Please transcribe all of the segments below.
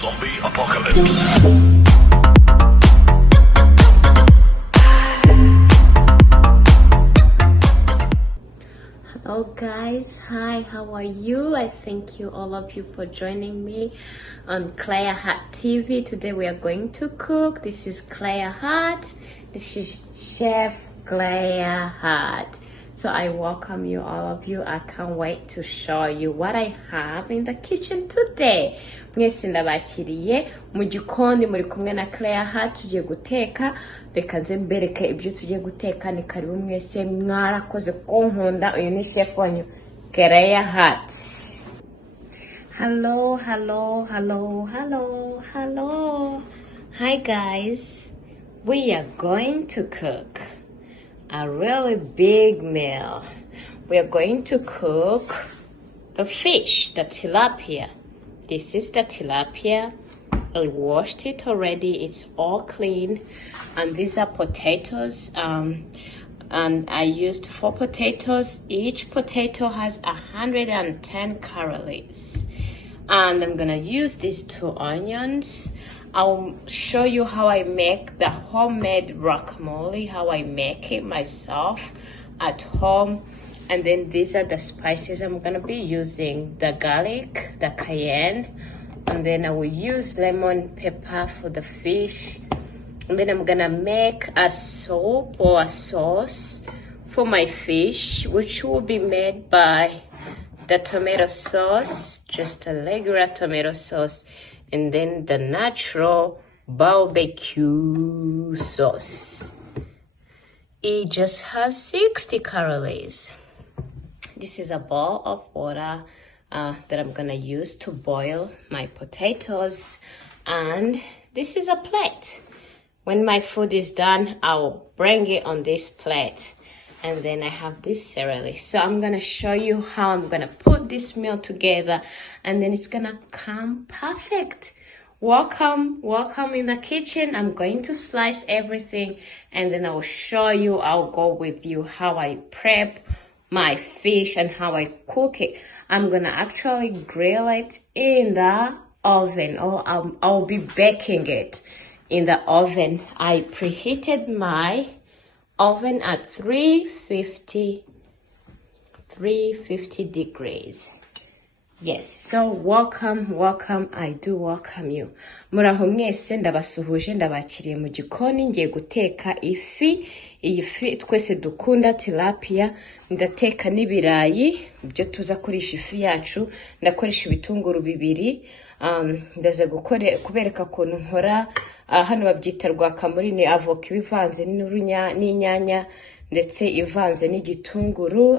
Zombie apocalypse. Hello guys, hi, how are you? I thank you all of you for joining me on Claire Hart TV. Today we are going to cook. This is Claire Hart. This is Chef Claire Hart. So I welcome you, all of you. I can't wait to show you what I have in the kitchen today. Mwese ndabakiriye mu gikoni muri kumwe na Claire Hart tugiye guteka. Reka nze mbereke ibyo tugiye guteka. Ni karibu mwese mwarakoze kunkunda. Uyu ni chef wanyu Claire Hart. Hello. Hi guys. We are going to cook a really big meal. We are going to cook the fish, the tilapia. This is the tilapia. I washed it already. It's all clean. And these are potatoes. And I used 4 potatoes. Each potato has 110 calories. And I'm gonna use these 2 onions. I'll show you how I make the homemade guacamole, how I make it myself at home. And then these are the spices I'm gonna be using: the garlic, the cayenne, and then I will use lemon pepper for the fish. And then I'm gonna make a soup or a sauce for my fish, which will be made by the tomato sauce, just a regular tomato sauce, and then the natural barbecue sauce. It just has 60 calories. This is a bowl of water that I'm gonna use to boil my potatoes. And this is a plate. When my food is done, I'll bring it on this plate. And then I have this celery. So I'm gonna show you how I'm gonna put this meal together, and then it's gonna come perfect. Welcome in the kitchen. I'm going to slice everything, and then I'll show you, I'll go with you how I prep my fish and how I cook it. I'm gonna actually grill it in the oven, or I'll be baking it in the oven. I preheated my oven at 350 degrees. Yes, so welcome. I do welcome you. Muraho mwese, ndabasuhuje, ndabakiriye mu gikoni. Ngiye guteka ifi. Iyi fi twese dukunda, tilapia. Ndateka n'ibirayi byo tuza kurisha ifi yacu. Ndakoresha ibitunguru 2. Ndaza kubereka ukuntu nkora. Hano babyita rwakamuri, ni avoka ibivanze n'inyanya ndetse ivanze n'igitunguru.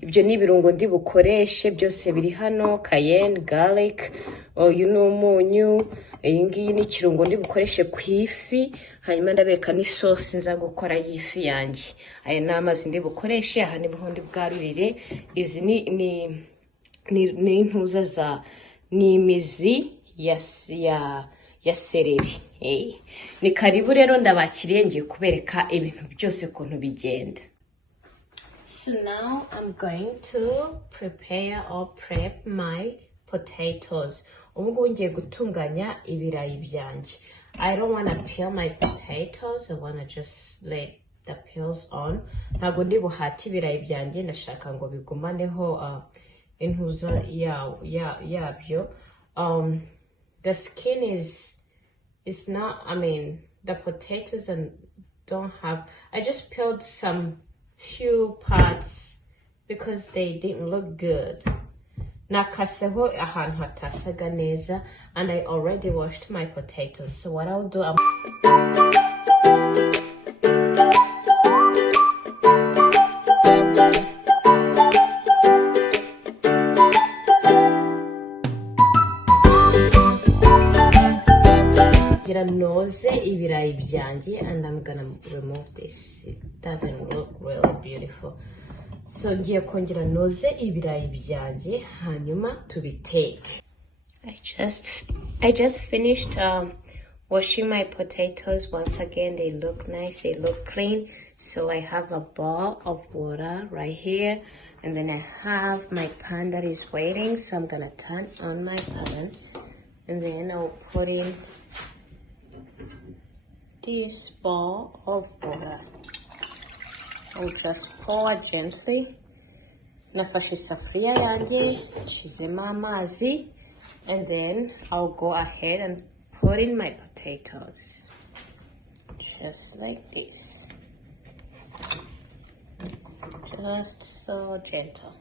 Ibyo ni ibirungo ndi bukoreshe, byose biri hano: cayenne, garlic, uyu ni umunyu, iyi ngiyi ni ikirungo ndi bukoreshe ku ifi. Hanyuma ndabereka n'isosi nza gukora y'ifi yanjye. Aya ni amazi ndi bukoreshe. Aha ni bundi bwarurire. Izi ni intuza ni imizi ya seleri. Ni karibu rero, ndabakiriye, ngiye kubereka ibintu byose ukuntu bigenda. So now I'm going to prepare or prep my potatoes. Ubwo ngiye gutunganya ibirayi byanje. I don't want to peel my potatoes. I want to just let the peels on. Ntago ndi buhati ibirayi byanje, ndashaka ngo bigumaneho intuza yabyo. The skin is not, I mean, the potatoes don't have, I just peeled some few parts because they didn't look good. Nakaseho ahantu hatasaga neza, and I already washed my potatoes. So what I'll do, noze ibirayi byanjye, and I'm gonna remove this. It doesn't look really beautiful. So ngiye kongera noze ibirayi byanjye hanyuma tubiteke. I just finished washing my potatoes. Once again, they look nice, they look clean. So I have a bowl of water right here, and then I have my pan that is waiting. So I'm gonna turn on my pan. And then I'll put in this ball of water. I'll just pour gently. Nafashe isafuriya yanjye, nshizemo amazi, and then I'll go ahead and put in my potatoes. Just like this. Just so gentle.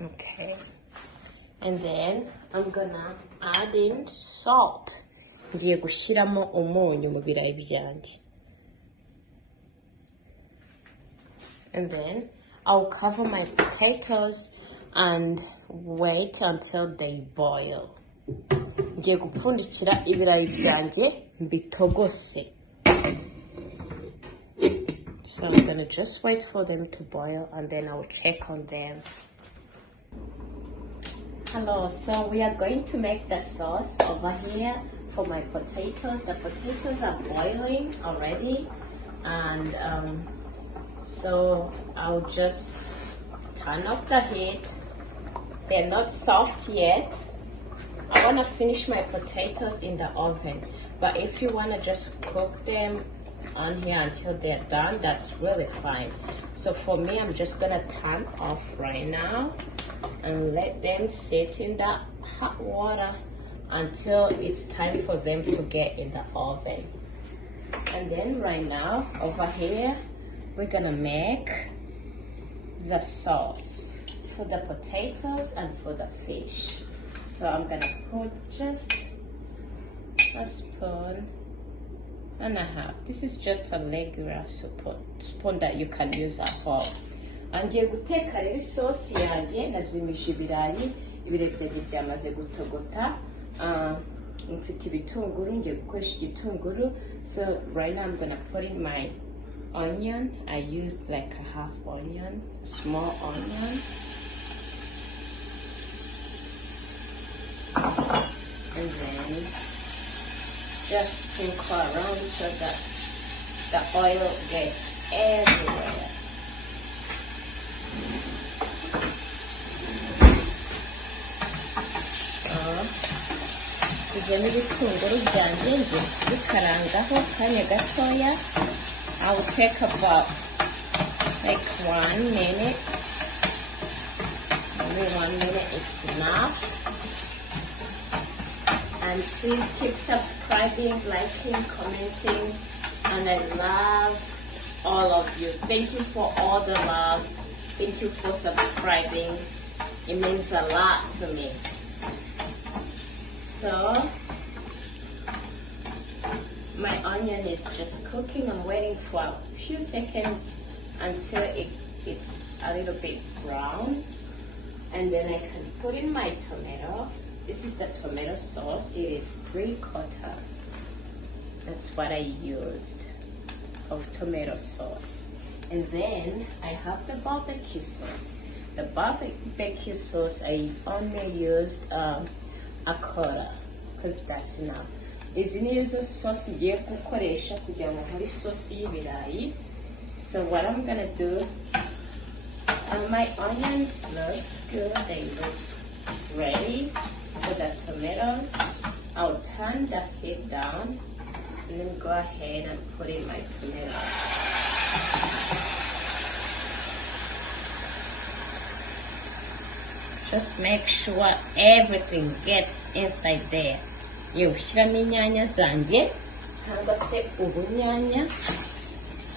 Okay. And then I'm gonna add in salt. Ngiye gushyiramo umunyu mu birayi byanjye. And then I'll cover my potatoes and wait until they boil. Ngiye gupfundikira ibirayi byanjye mbitogose. So I'm gonna just wait for them to boil and then I'll check on them. Hello, so we are going to make the sauce over here for my potatoes. The potatoes are boiling already, and so I'll just turn off the heat. They're not soft yet. I want to finish my potatoes in the oven, but if you want to just cook them on here until they're done, that's really fine. So for me, I'm just gonna turn off right now and let them sit in the hot water until it's time for them to get in the oven. And then right now over here we're gonna make the sauce for the potatoes and for the fish. So I'm gonna put just a spoon and a half. This is just a regular spoon that you can use at home. Ngiye guteka rero isosi yanjye, nazimije ibirayi byanjye byamaze gutogota. Mfite ibitunguru, ngiye gukoresha igitunguru. So right now I'm gonna put in my onion. I used like a half onion, small onion. And then just sprinkle around so that the oil gets everywhere. Ibyo ni ibitunguru byanjye ngiye kubikarangaho kanya gatoya. I will take about like 1 minute. Maybe 1 minute is enough. And please keep subscribing, liking, commenting, and I love all of you. Thank you for all the love. Thank you for subscribing. It means a lot to me. So my onion is just cooking. I'm waiting for a few seconds until it's a little bit brown, and then I can put in my tomato. This is the tomato sauce. It is 3/4. That's what I used of tomato sauce. And then I have the barbecue sauce. The barbecue sauce I only used a quarter because that's enough. Izi nizo sauce ngiye gukoresha kugira ngo nkore sauce y'ibirayi. So what I'm gonna do, my onions looks good. They look ready for the tomatoes. I'll turn the heat down and then go ahead and put in my tomatoes. Just make sure everything gets inside there. You ushyiramo inyanya zanjye cyangwa se ubunyanya.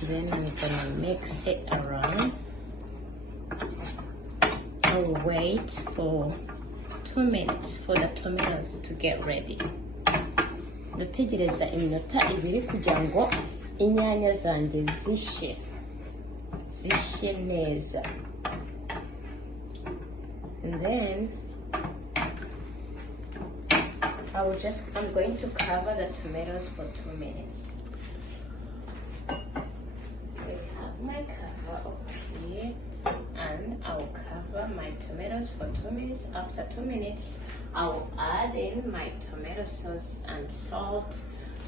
Then I'm gonna mix it around. I'll wait for 2 minutes for the tomatoes to get ready. Ndategereza iminota 2 kugira ngo inyanya zanjye zishe neza. And then I'm going to cover the tomatoes for 2 minutes. We have my cover over here, and I will cover my tomatoes for 2 minutes. After 2 minutes, I will add in my tomato sauce and salt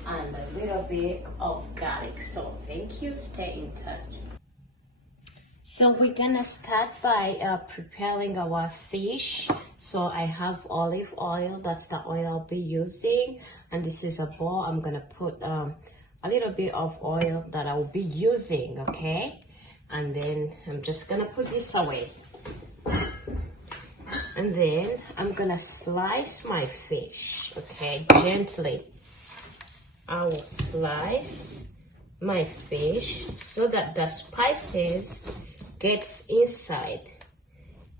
and a little bit of garlic. So thank you, stay in touch. So we're gonna start by preparing our fish. So I have olive oil, that's the oil I'll be using. And this is a bowl. I'm gonna put a little bit of oil that I will be using, okay? And then I'm just gonna put this away. And then I'm gonna slice my fish, okay, gently. I will slice my fish so that the spices gets inside.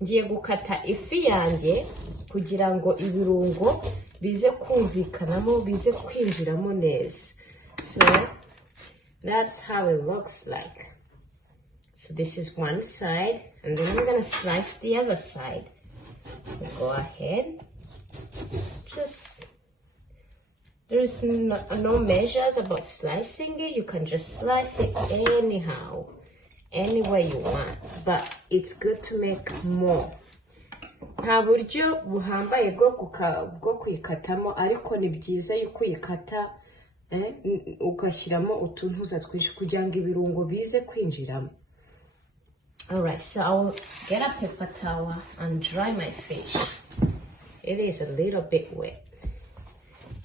Ngiye gukata ifi yanjye kugira ngo ibirungo bize kumvikanamo, bize kwinjiramo neza. So that's how it looks like. So this is one side, and then I'm gonna slice the other side. Go ahead. Just, there's no measures about slicing it. You can just slice it anyhow, any way you want. But it's good to make more. Nta buryo buhambaye bwo kuyikatamo, ariko ni byiza yuko uyikata ugashyiramo utuntuza twinshi kugira ngo ibirungo bize kwinjiramo. Alright, so I'll get a paper towel and dry my fish. It is a little bit wet.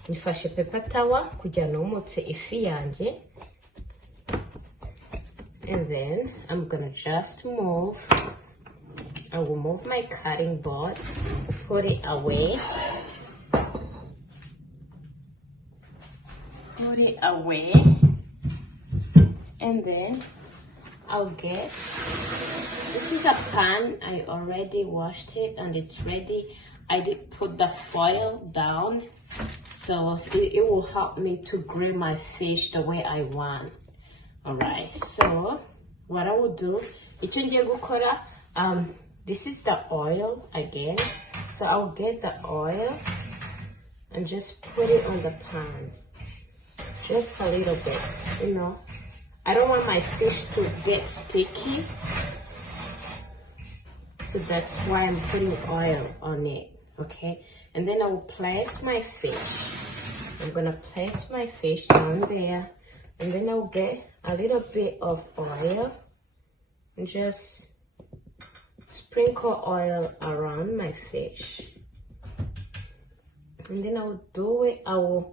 Nifashe paper towel kugira numutse ifi yanjye. And then I'm gonna just move. I will move my cutting board, put it away. Put it away. And then I'll get, this is a pan, I already washed it and it's ready. I did put the foil down, so it will help me to grill my fish the way I want. Alright, so what I will do, this is the oil again. So I'll get the oil and just put it on the pan. Just a little bit, you know. I don't want my fish to get sticky, so that's why I'm putting oil on it, okay? And then I will place my fish. I'm gonna place my fish down there, and then I'll get a little bit of oil and just sprinkle oil around my fish. And then I'll do it, I'm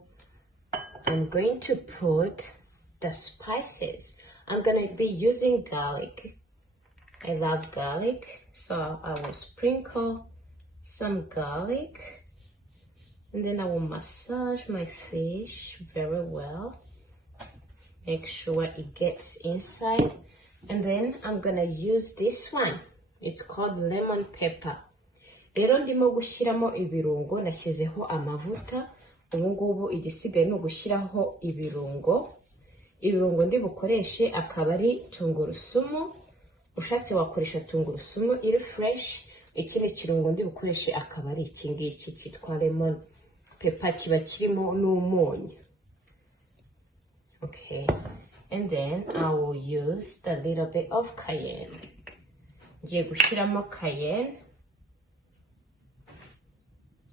going to put the spices. I'm gonna be using garlic. I love garlic, so I will sprinkle some garlic, and then I will massage my fish very well. Make sure it gets inside, and then I'm gonna use this one. It's called lemon pepper. Rero ndimo gushyiramo ibirungo, nashyizeho amavuta. Ubu ngubu igisigaye ni ugushyiraho ibirungo. Ibirungo ndi bukoreshe akaba ari tungurusumu. Ushatse wakoresha tungurusumu iri fresh. Ikindi kirungo ndi bukoreshe akaba ari iki ngiki cyitwa lemon pepper, kiba kirimo n'umunyu. Okay, and then I will use the little bit of cayenne. Ngiye gushyiramo cayenne,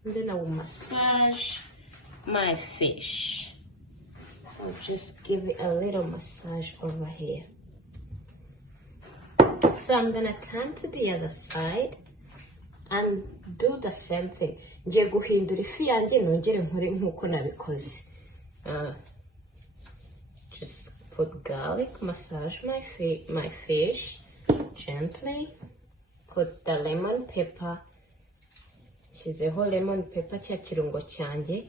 and then I will massage my fish. I'll just give it a little massage over here. So I'm gonna turn to the other side and do the same thing. Ngiye guhindura ifi yanjye nongere nkore nkuko nabikoze. Just put garlic, massage my fish gently. Put the lemon pepper. Shizeho lemon pepper cya kirungo cyanjye.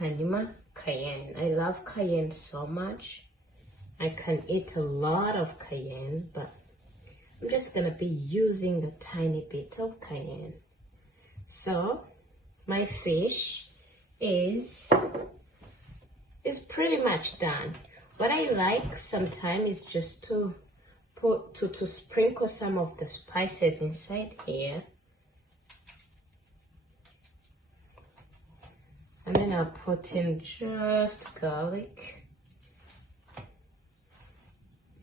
Hanyuma cayenne. I love cayenne so much. I can eat a lot of cayenne, but I'm just gonna be using a tiny bit of cayenne. So my fish is pretty much done. What I like sometimes is just to sprinkle some of the spices inside here. And then I'll put in just garlic.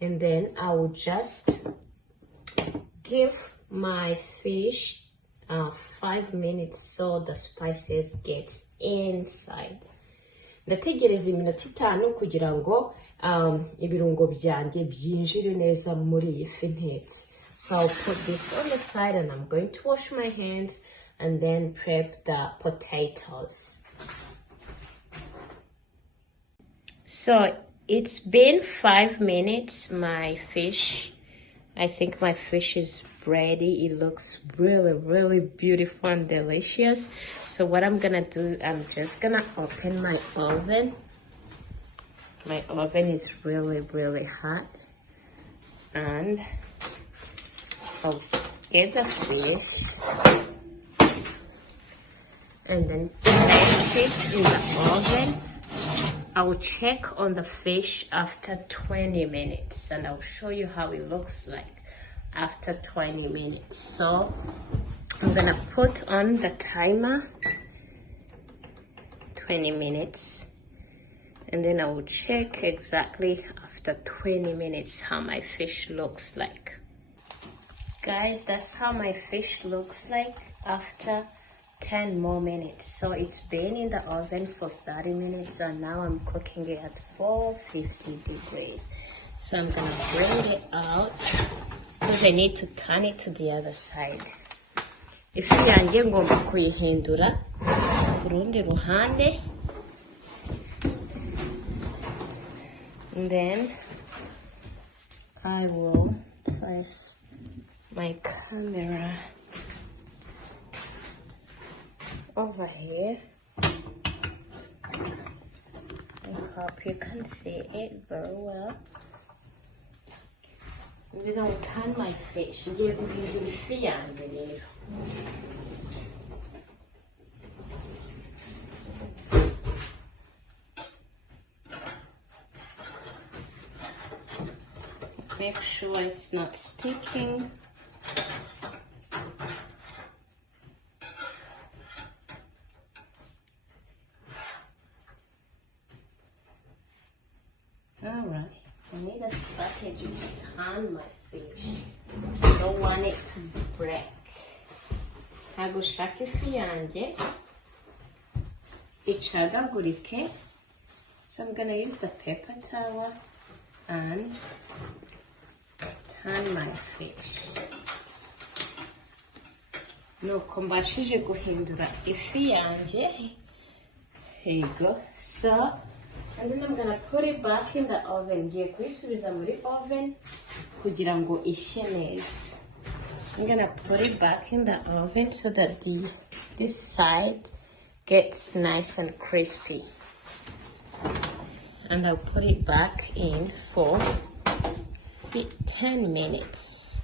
And then I will just give my fish 5 minutes so the spices get inside. ndategereza iminota 5 kugira ngo ibirungo byanjye byinjire neza muri iyi fi ntetse. So I'll put this on the side and I'm going to wash my hands and then prep the potatoes. So it's been 5 minutes. I think my fish is ready. It looks really, really beautiful and delicious. So what I'm gonna do, I'm just gonna open my oven. My oven is really, really hot. And I'll get the fish and then place it in the oven. I will check on the fish after 20 minutes and I'll show you how it looks like after 20 minutes. So I'm gonna put on the timer, 20 minutes, and then I will check exactly after 20 minutes how my fish looks like. Guys, that's how my fish looks like after 10 more minutes. So it's been in the oven for 30 minutes and now I'm cooking it at 450 degrees. So I'm gonna bring it out because I need to turn it to the other side. Ifi yanjye ngomba kuyihindura ku rundi ruhande, and then I will place my camera over here. I hope you can see it very well. And then I'll turn my fish. Make sure it's not sticking. Alright, I need a strategy to turn my fish. I don't want it to break. Ntabwo ushaka ifi yanjye icagagurike. So I'm gonna use the paper towel and turn my fish. Nuko mbashije guhindura ifi yanjye. Here you go. So and then I'm gonna put it back in the oven. Ngiye kuyisubiza muri oven kugira ngo ishye neza. I'm gonna put it back in the oven so that this side gets nice and crispy. And I'll put it back in for 10 minutes.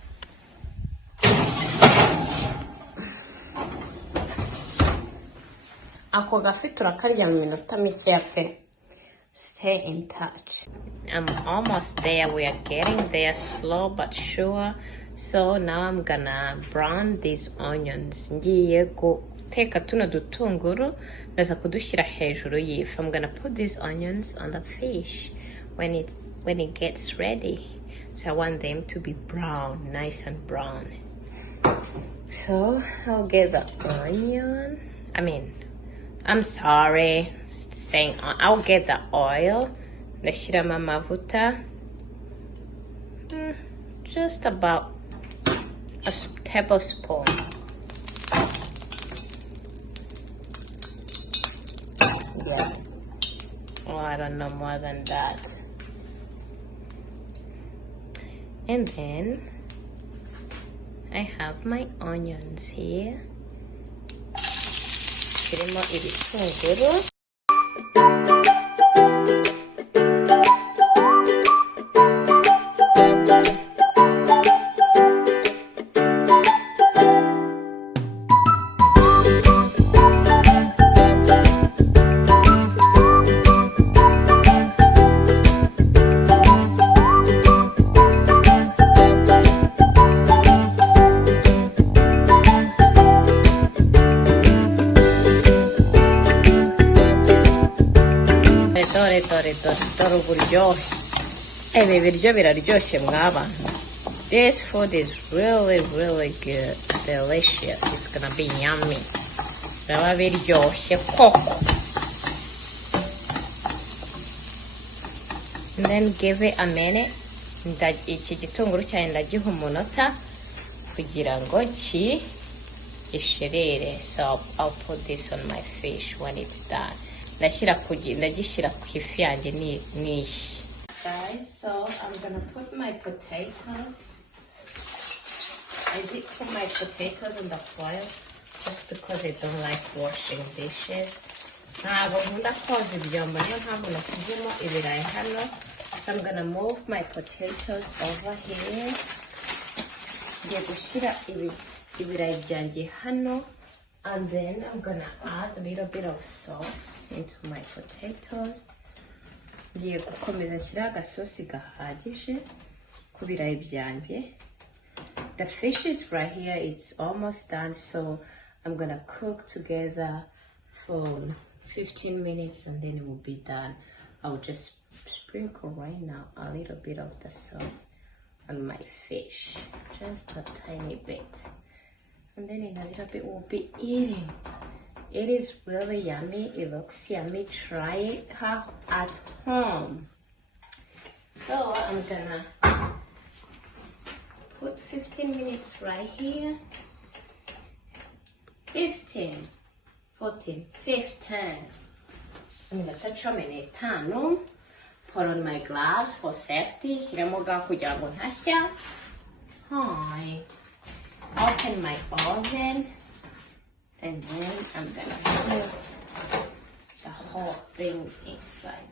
Ako gafi turakarya mu minota mikeya pe. Stay in touch. I'm almost there. We are getting there, slow but sure. So now I'm gonna brown these onions. Ngiye guteka tuno dutunguru ndaza kudushyira hejuru y'ifi. I'm gonna put these onions on the fish when it gets ready. So I want them to be brown, nice and brown. So I'll get the onion. I'm sorry, saying I'll get the oil. Ndashiramo amavuta. Just about a tablespoon. Yeah. Oh, I don't know, more than that. And then I have my onions here. Kirimo ibitunguru. Dore uburyohe. Ibi biryo biraryoshye mwaba. This food is really, really good. Delicious. It's gonna be yummy. Biraba biryoshye koko. and then give it a minute. Iki gitunguru cyane ndagiha umunota kugira ngo gishirire. So I'll put this on my fish when it's done. Ndagishyira ku ifi yanjye nishi. Guys, so I'm gonna put my potatoes. I did put my potatoes in the foil just because I don't like washing dishes. Ntabwo nkunda koza ibyombo, niyo mpamvu nashyizemo ibirayi hano. So I'm gonna move my potatoes over here. Ngiye gushyira ibirayi byanjye hano, and then I'm gonna add a little bit of sauce into my potatoes. Ngiye gukomeza nshyira agasosi gahagije ku birayi byanjye. The fish is right here, it's almost done, so I'm gonna cook together for 15 minutes and then it will be done. I'll just sprinkle right now a little bit of the sauce on my fish, just a tiny bit, and then in a little bit we'll be eating. It is really yummy, it looks yummy. Try it at home. So I'm gonna put 15 minutes right here. 15, 14, 15. I'm gonna touch on it. Put on my gloves for safety. Hi. Open my oven, and then I'm gonna put the whole thing inside.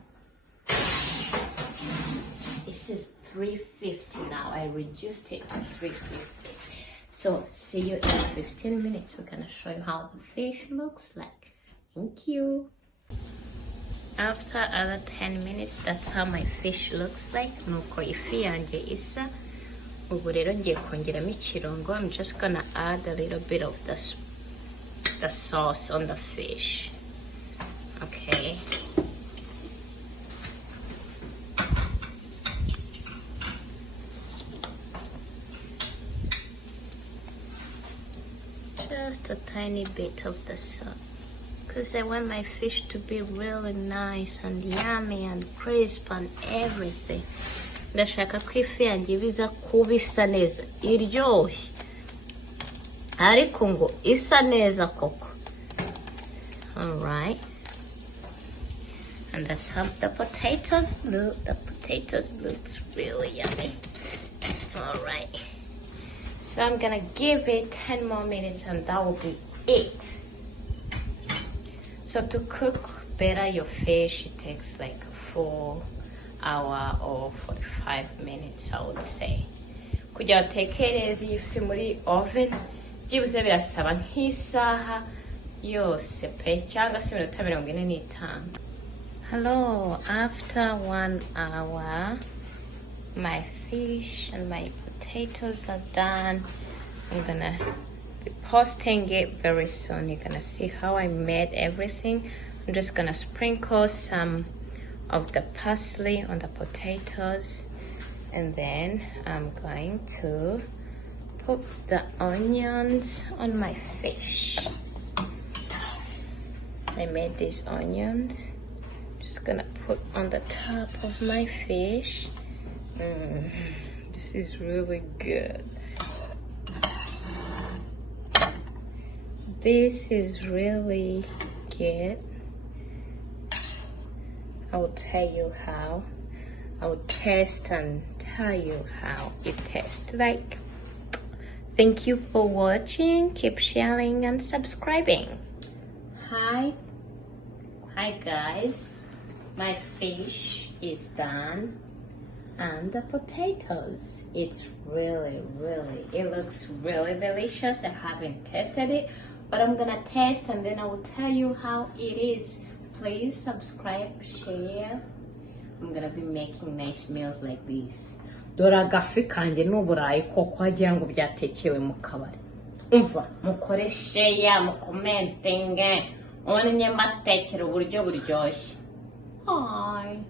This is 350 now. I reduced it to 350. So see you in 15 minutes. We're gonna show you how the fish looks like. Thank you. After other 10 minutes, that's how my fish looks like. Nuko ifi yanjye isa. Ubu rero ngiye kongeramo ikirungo. I'm just gonna add a little bit of the sauce on the fish. Okay. Just a tiny bit of the sauce, because I want my fish to be really nice and yummy and crisp and everything. Ndashaka ko ifi yanjye biza kuba isa neza iryoshye, ariko ngo isa neza koko. Alright, and that's how the potatoes look. The potatoes looks really yummy. Alright, so I'm gonna give it 10 more minutes and that will be it. So to cook better your fish, it takes like 4 hours or 45 minutes, I would say. Kugira utekereze ifi muri oven, byibuze birasaba nk'isaha yose pe, cyangwa se iminota 45. Hello, after 1 hour, my fish and my potatoes are done. I'm gonna be posting it very soon. You're gonna see how I made everything. I'm just gonna sprinkle some of the parsley on the potatoes, and then I'm going to put the onions on my fish. I made these onions. Just gonna put on the top of my fish. This is really good. This is really good. I will tell you how. I will taste and tell you how it tastes like. Thank you for watching. Keep sharing and subscribing. Hi guys. My fish is done. And the potatoes, it looks really delicious. I haven't tasted it, but I'm gonna taste and then I will tell you how it is. Please subscribe, share. I'm gonna be making nice meals like this. Dore agafi kanje n'uburayi koko wagira ngo byatekewe mu kabari. Umva, mukore share, mukomentinge, onye mbatekera uburyo buryoshye. Bye.